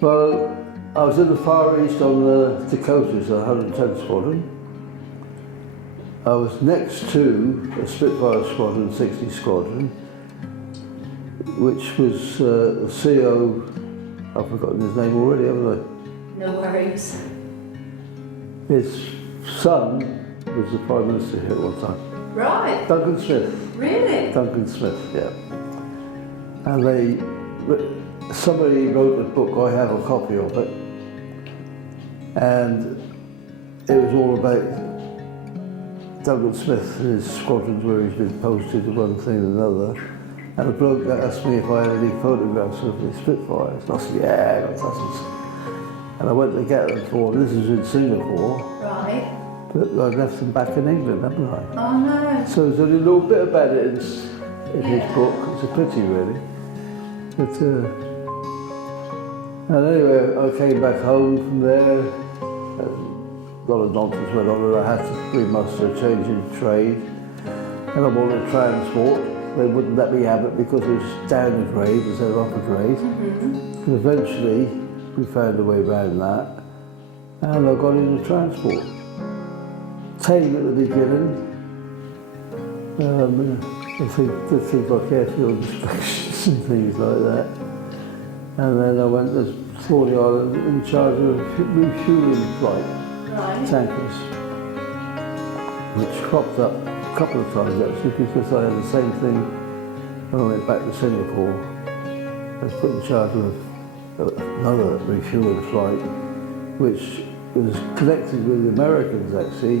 Well, I was in the Far East on the Dakotas, the 110th Squadron. I was next to a Spitfire Squadron, 60 Squadron, which was the CO, I've forgotten his name already, haven't I? No worries. His son was the Prime Minister here at one time. Right. Duncan Smith. Really? Duncan Smith, yeah. And somebody wrote a book, I have a copy of it, and it was all about Duncan Smith and his squadrons where he's been posted to one thing and another. And the bloke asked me if I had any photographs of the Spitfires. And I said, yeah, I got dozens. And I went to get them for them. This was in Singapore. Right. But I left them back in England, haven't I? Oh no. So there's only a little bit about it in his book. It's a pity, really. But, and anyway, I came back home from there. A lot of nonsense went on, and I had to muster a change in trade. And I wanted transport. They wouldn't let me have it because it was down a grade instead of up a grade. And eventually, we found a way around that, and I got into transport. Tame at the beginning. I think did things like airfield inspections and things like that. And then I went to Thorney Island in charge of refueling flight tankers, which cropped up a couple of times actually because I had the same thing when I went back to Singapore. I was put in charge of another refueling flight, which was connected with the Americans actually,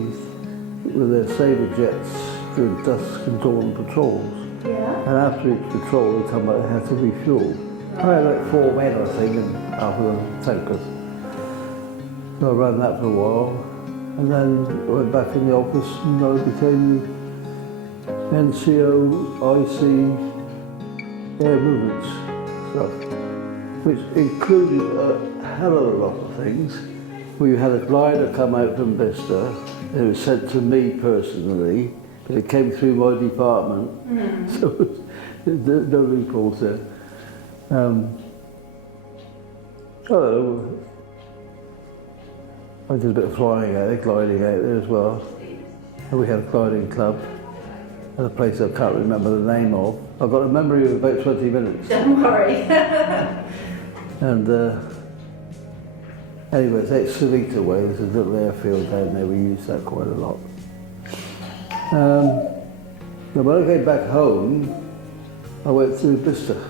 with their Sabre jets doing dusk and dawn patrols. Yeah. And after each patrol, they come out and had to refuel. I had like 4 men, I think, and half of them tankers. So I ran that for a while, and then I went back in the office and I became the NCO IC air movements stuff, which included a hell of a lot of things. We had a glider come out from Bicester. It was sent to me personally, but it came through my department, so there's no loopholes there. I did a bit of flying out there, gliding out there as well. And we had a gliding club at a place I can't remember the name of. I've got a memory of about 20 minutes. Don't worry. And anyway, it's ex-Savita way, there's a little airfield down there, we use that quite a lot. Now when I came back home, I went through Bicester,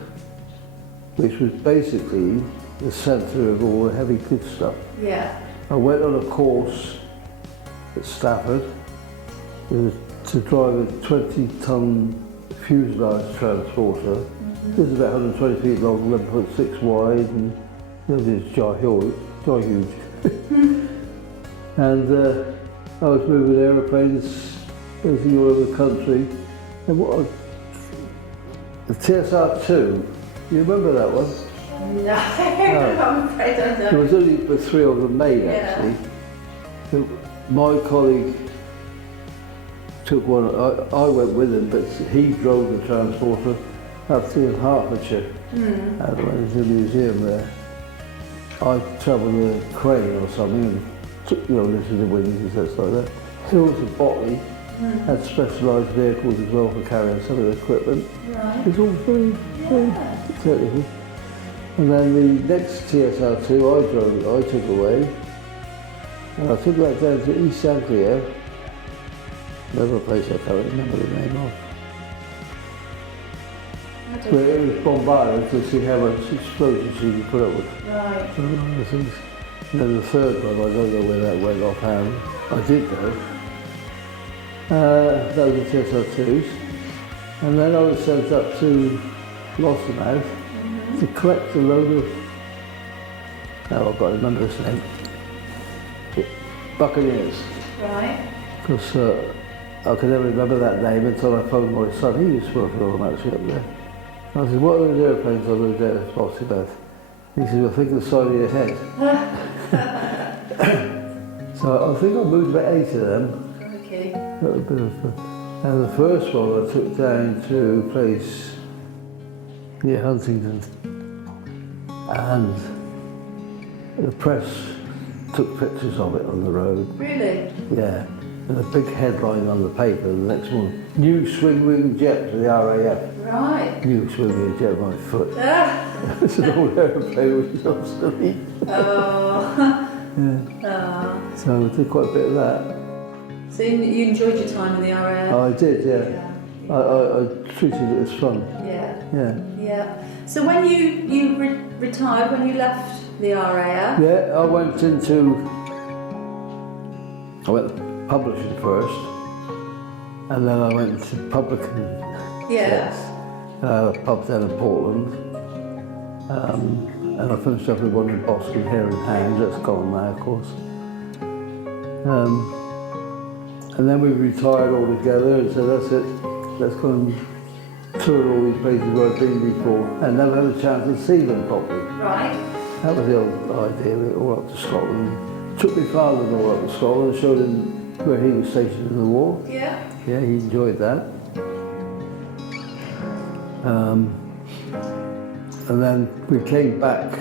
which was basically the centre of all the heavy goods stuff. Yeah. I went on a course at Stafford. It was to drive a 20-ton fuselage transporter. This is about 120 feet long, 11.6 wide, and it's huge. And I was moving aeroplanes basically all over the country. And the TSR-2, you remember that one? No, I'm afraid I don't. There was only 3 of them made actually. So my colleague took one, I went with him, but he drove the transporter up to Hertfordshire. And went to the museum there. I travelled with a crane or something and took, lifted the wings and such like that. Hills of Botley had specialised vehicles as well for carrying some of the equipment. Right. It was all very technical. And then the next TSR-2 I took away, and I took that down to East Anglia, another place I can't remember the name of. Where it was bombarded to see how much explosion she could put up with. Right. And then the third one, I don't know where that went offhand. I did though. That was the TSR-2s. And then I was sent up to Lossiemouth to collect a load of, now I've got to remember this name, Buccaneers. Right. Because I could never remember that name until I phoned my son. He used to work for them actually up there. I said, what are those airplanes on the day of Lossiemouth? He said, I think the side of your head. So I think I moved about 8 of them. Okay. And the first one I took down to a place near Huntingdon. And the press took pictures of it on the road. Really? Yeah. And a big headline on the paper the next morning. New swing-wing jet to the RAF. Right. New swing-wing jet, my foot. Ah. It's an old aeroplane which is obsolete. Oh. Yeah. Oh. So I did quite a bit of that. So you enjoyed your time in the RAF? Oh, I did, yeah. I treated it as fun. Yeah. Yeah. Yeah. So when you retired, when you left the RAF? Yeah, I went to publishing first, and then I went to publican. Yeah. A pub down in Portland, and I finished up with one in Boston, Hair and Hands. That's gone now, of course. And then we retired all together and said, that's it, let's go and tour all these places where I've been before and never had a chance to see them properly. Right. That was the old idea, we all up to Scotland. Took my father all up to Scotland, showed him where he was stationed in the war. Yeah. Yeah, he enjoyed that. And then we came back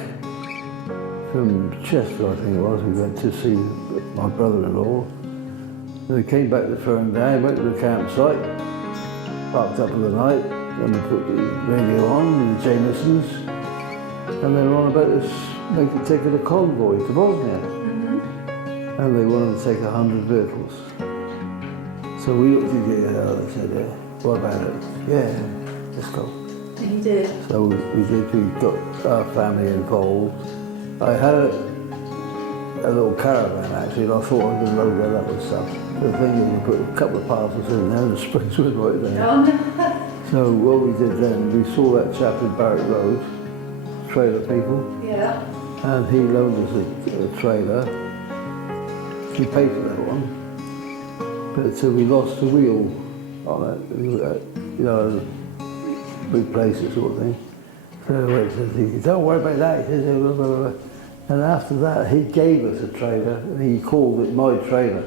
from Chester, I think it was. We went to see my brother-in-law. And we came back the following day, went to the campsite, parked up for the night, then we put the radio on, the Jamesons, and they were on about this, taking a convoy to Bosnia. Mm-hmm. And they wanted to take 100 vehicles. So we looked at each other and said, yeah, what about it? Yeah, let's go. And you did? So we did, we got our family involved. I had a little caravan actually, and I thought I could load that up with stuff. The thing is, we put a couple of parcels in there and the springs was right there. Oh, no. So what we did then, we saw that chap in Barrack Road, trailer people, Yeah. and he loaned us a trailer. We paid for that one, but we lost the wheel on it, replace it sort of thing. So he said, don't worry about that, he said, blah, blah, blah. And after that, he gave us a trailer, and he called it my trailer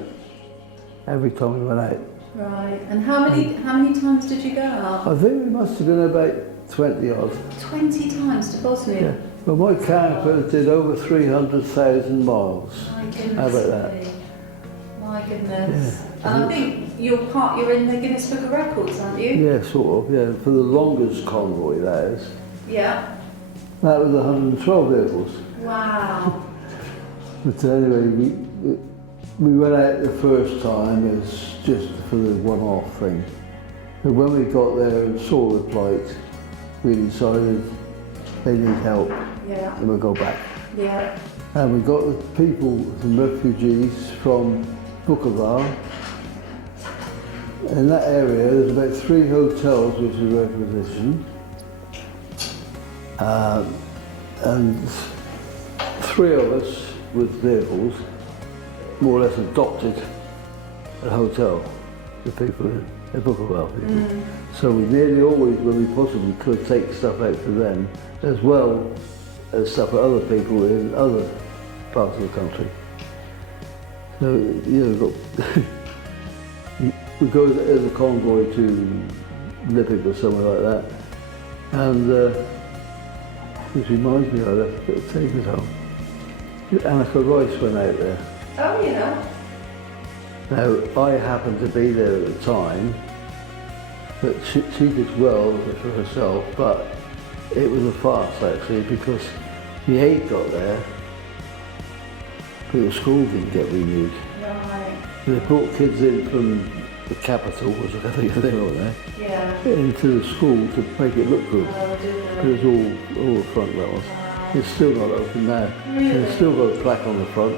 every time we went out. Right. And how many times did you go out? I think we must have been about 20 odd. 20 times to Bosnia? Yeah. Well, my camper did over 300,000 miles. My goodness. How about that? Me. My goodness. Yeah. And I think you're in the Guinness Book of Records, aren't you? Yeah, sort of, yeah. For the longest convoy, that is. Yeah. That was 112 vehicles. Wow. But anyway, we went out the first time as just for the one-off thing. But when we got there and saw the plight, we decided they need help, Yeah. and we'll go back. Yeah. And we got the people, some refugees from Bukovar. In that area, there's about 3 hotels which are requisitioned. And 3 of us with vehicles more or less adopted a hotel, the people in Bukovar. So we nearly always, when we possibly could, take stuff out to them, as well as stuff for other people in other parts of the country. So, we go as a convoy to Lippic or somewhere like that, and this reminds me, I left a bit of tape at home. Annika Rice went out there. Oh, yeah. Now, I happened to be there at the time, but she did well for herself, but it was a farce actually, because the aid got there, but the school didn't get renewed. Right. They brought kids in from the capital, which I think they were there, Yeah. into the school to make it look good. Oh, did It they? was all front levels. It's still not open now. Really? It's still got a plaque on the front,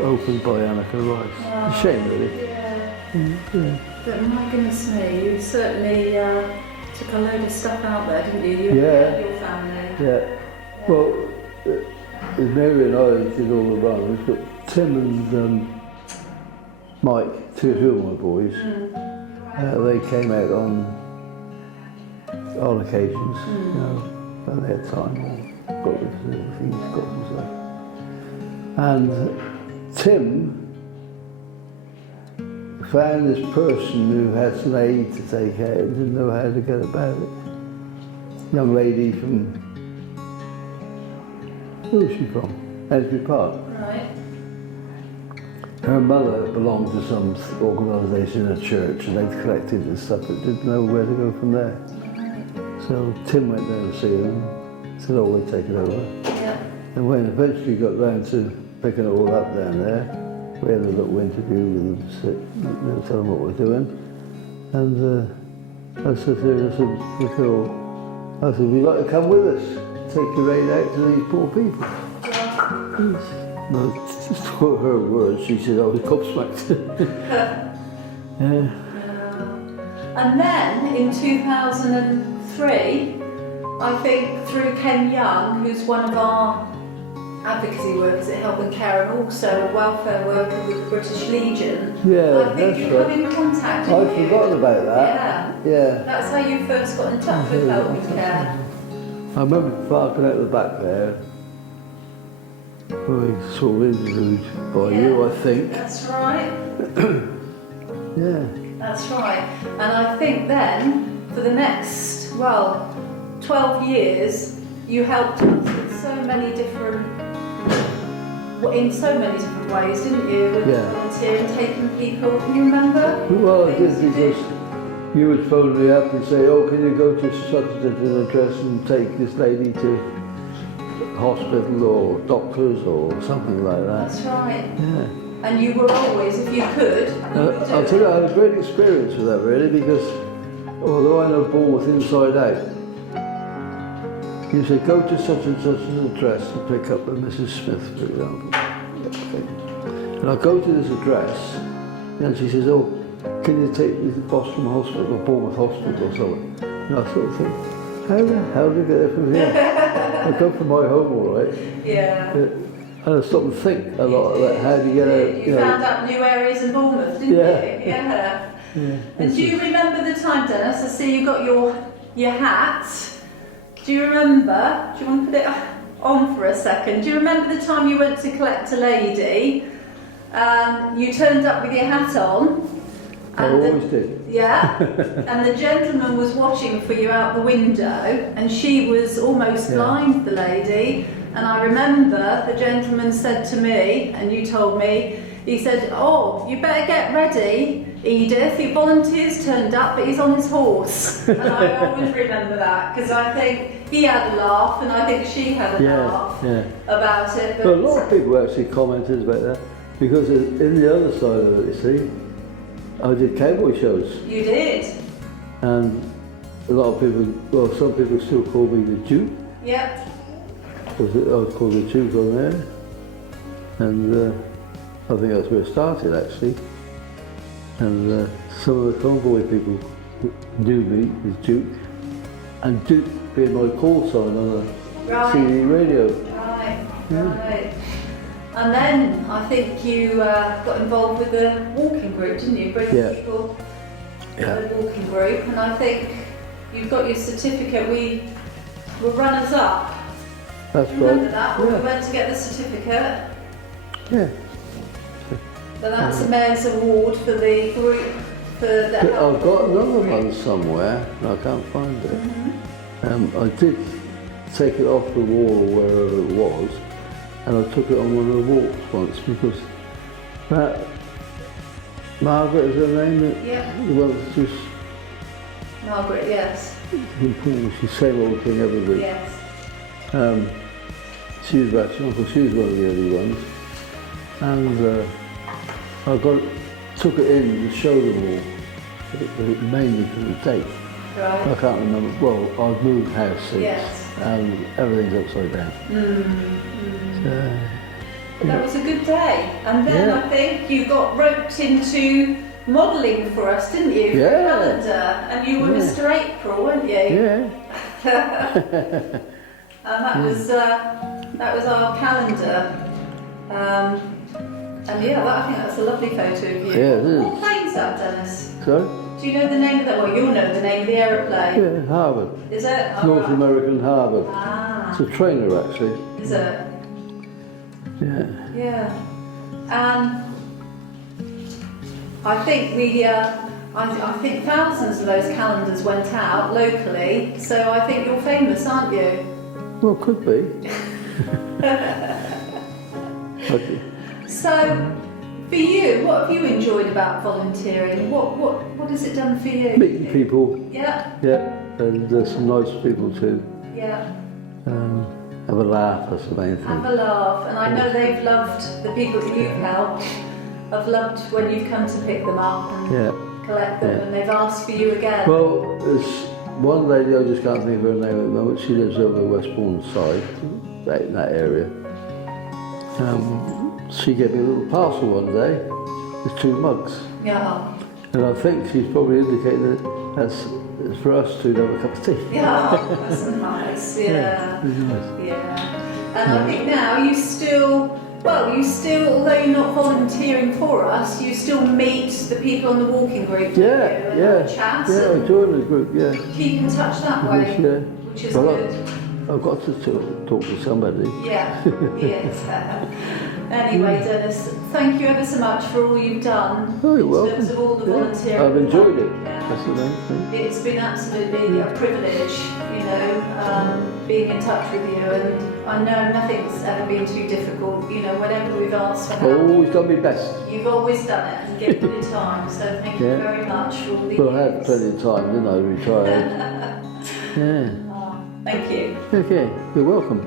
opened by Annika Rice. Wow. A shame, really. Yeah. Yeah. But my goodness me, you certainly took a load of stuff out there, didn't you? You Yeah. and your family. Yeah. Well, Mary and I did all the runs, but Tim and Mike, 2 of my boys, they came out on occasions, when they had time. Got the things got and stuff. And Tim found this person who had some aid to take out and didn't know how to get about it. Young lady from, where was she from? Edgebury Park. Right. Her mother belonged to some organisation, a church, and they'd collected the stuff but didn't know where to go from there. So Tim went down to see them, said, oh, we'll take it over. Yeah. And when eventually got round to picking it all up down there, we had a little interview with them, tell them what we're doing. And I said to her, I said, Nicole, I said, would you like to come with us? Take your aid out to these poor people. No, just her words, she said, I was gobsmacked. Yeah. And then in 2003, I think through Ken Young, who's one of our advocacy workers at Help and Care and also a welfare worker with the British Legion, Yeah, I think that's you right. come in contact, I'd didn't you? forgotten about that. Yeah. Yeah. That's how you first got in touch with Help and Care. I remember parking out the back there. We sort of interviewed by you, I think. That's right. Yeah. That's right. And I think then, for the next, 12 years, you helped us with so many different, in so many different ways, didn't you? With volunteering, taking people, can you remember? Well, I did because you would phone me up and say, oh, can you go to such and such an address and take this lady to hospital or doctors or something like that. That's right. Yeah. And you were always, if you could, I'll tell you, I had a great experience with that really, because although I know Bournemouth inside out, you say, go to such and such an address and pick up a Mrs. Smith, for example. Okay. And I go to this address, and she says, oh, can you take me to Boston Hospital or Bournemouth Hospital or something? And I sort of think, how the hell do I get there from here? I come from my home all right. Yeah. And I stop and think a lot about how do you get out. You found out new areas in Bournemouth, didn't you? Yeah. And do you remember the time, Dennis? I see you got your hat. Do you remember? Do you want to put it on for a second? Do you remember the time you went to collect a lady? You turned up with your hat on. I always did. Yeah. And the gentleman was watching for you out the window, and she was almost blind, the lady. And I remember the gentleman said to me, and you told me, he said, oh, you better get ready, Edith, your volunteer's turned up, but he's on his horse. And I always remember that, because I think he had a laugh, and I think she had a laugh about it. But a lot of people actually commented about that, because in the other side of it, you see, I did cowboy shows. You did? And a lot of people, well, some people still call me the Duke. Yep. Because I was called the Duke on there. And I think that's where it started, actually. And some of the convoy people knew me as Duke. And Duke being my call sign on the CD radio. Right, right. And then I think you got involved with the walking group, didn't you? Bringing people to the walking group. And I think you've got your certificate. We were runners up. That's Remember right. that? When we went to get the certificate. Yeah. But that's a mayor's award for the group. I've got another one somewhere, and I can't find it. I did take it off the wall or wherever it was, and I took it on one of the walks once, because that Margaret is her name? Yeah. The one that's just Margaret, yes. she's the same old thing every week. Yes. She was actually, because she was one of the early ones, and I took it in to show them all, mainly for the date. Right. I can't remember. Well, I've moved house since, and everything's upside down. But that was a good day. And then I think you got roped into modelling for us, didn't you? For a calendar. And you were Mr. April, weren't you? Yeah. And that was our calendar. And I think that's a lovely photo of you. Yeah, it is. What plane's that, Dennis? Sorry? Do you know the name of that? Well, you'll know the name of the aeroplane. Yeah, Harvard. Is it? North American Harvard. Ah. It's a trainer, actually. Is it? Yeah. Yeah. I think I think thousands of those calendars went out locally, so I think you're famous, aren't you? Well, could be. Okay. So, for you, what have you enjoyed about volunteering? What has it done for you? Meeting people, Yeah, and there's some nice people too. yeah. Have a laugh, that's the main Have thing. a laugh, and I know they've loved the people that you've helped. Have loved when you've come to pick them up and collect them, and they've asked for you again. Well, there's one lady, I just can't think of her name at the moment, she lives over the Westbourne side, in that area. She gave me a little parcel one day with 2 mugs. Yeah. And I think she's probably indicated that it's for us to have a cup of tea. Yeah, that's nice. Yeah. Nice. Yeah. And I think now you still, although you're not volunteering for us, you still meet the people on the walking group. Yeah, and have a chat. Yeah, I joined the group, yeah. Keep in touch that way, Yeah. which is Well, good. I've got to talk to somebody. Yeah, yes. Anyway, Dennis, thank you ever so much for all you've done Oh, you're in welcome. terms of all the Yeah. volunteering. I've enjoyed it. Yeah. That's the main thing. It's been absolutely a privilege, being in touch with you, and I know nothing's ever been too difficult. Whenever we've asked for I've help, always done my best. you've always done it and given your time. So thank you Yeah. very much for all the Well, I had years. plenty of time, didn't I, retired? Yeah. Thank you. Okay, you're welcome.